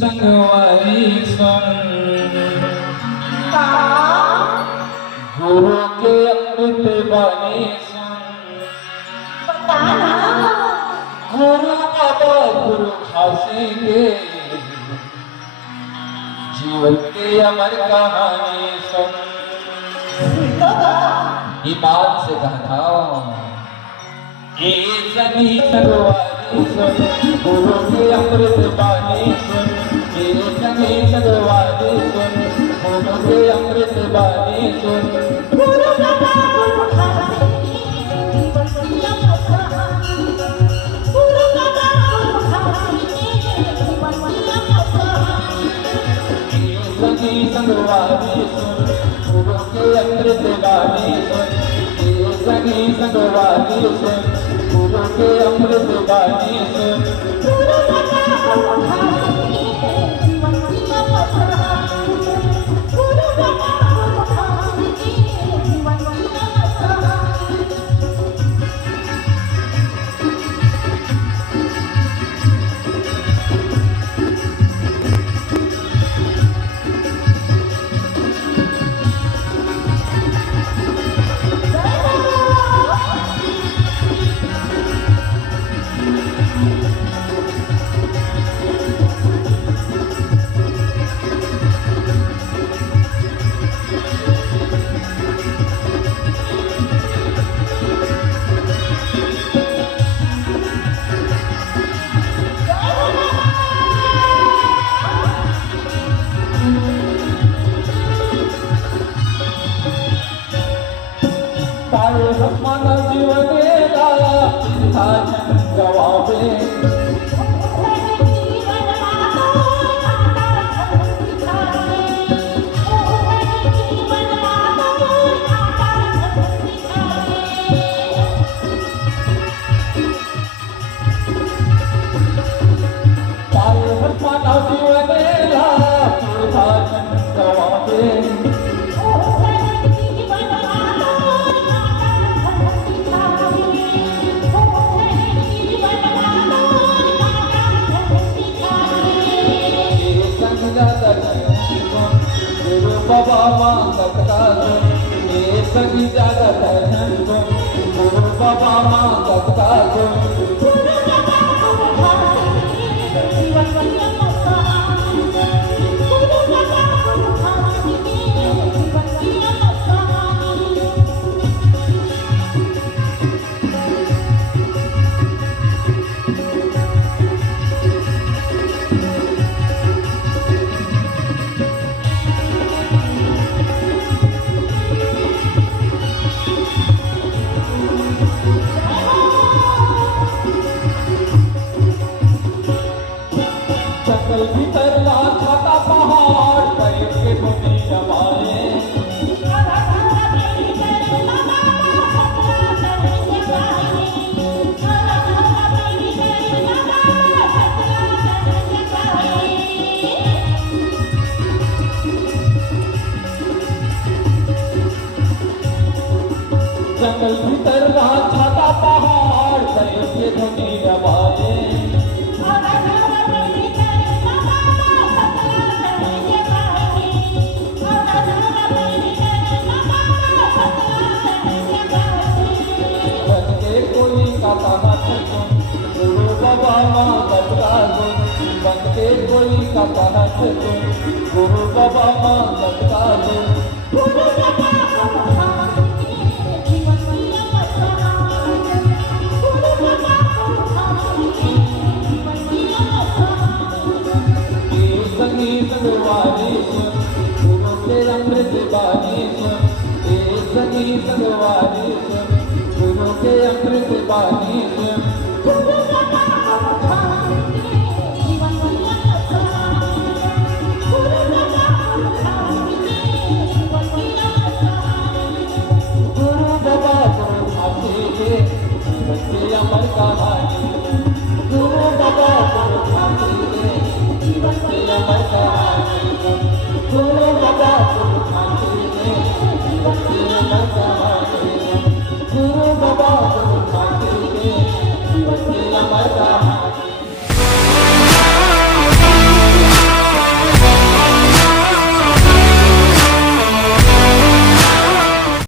संगवारी सुन गुरु के अमृत बानी सुन गुरु बाबा गुरु खासे के जीवन के अमर कहानी सुन। ईमान से कहता ये सभी संगवारी सुन गुरु के अमृत बानी सुन। ये सभी संगवारी सुन गुरु के अमृत बानी सुन। गुरु बाबा गुरु खासे जीवन दुनिया कहानी गुरु बाबा गुरु खासे जीवन दुनिया कहानी। ये सभी संगवारी सुन गुरु के अमृत बानी सुन। ये सभी संगवारी सुन गुरु के अमृत बानी सुन। गुरु बाबा गुरु खासे जीवन दुनिया कहानी गुरु बाबा गुरु खासे जीवन दुनिया कहानी। तारे हसमान जीवनेला भाजन गवावे तारे हसमान जीवनेला भाजन गवावे गुरु बाबा मांगत का गुण ये सभी जगत है गुरु बाबा मांगत का गुण। गुरु बाबा गुरु खासे जीवन दुनिया कहानी गुरु बाबा गुरु खासे जीवन दुनिया कहानी। जंगल भीतर ना छाता पहाड़ पर के भूमि रमाए जंगल भीतर ना छाता पहाड़ पर के भूमि रमाए गुरु बाबा मांगत का गुण बनते कोई का कहत गुण गुरु बाबा मांगत का गुण। गुरु बाबा गुरु खासे जीवन दुनिया कहानी गुरु बाबा गुरु खासे जीवन दुनिया कहानी। ये सभी संगवारी सुन गुरु के अमृत बानी सुन। ये सभी संगवारी सुन गुरु के अमृत बानी सुन। गुरु बाबा गुरु खासे जीवन दुनिया कहानी गुरु बाबा गुरु खासे जीवन दुनिया कहानी। गुरु बाबा गुरु खासे जीवन के अमर कहानी गुरु बाबा गुरु खासे जीवन के अमर कहानी गुरु बाबा गुरु खासे जीवन के अमर कहानी गुरु बाबा गुरु खासे जीवन के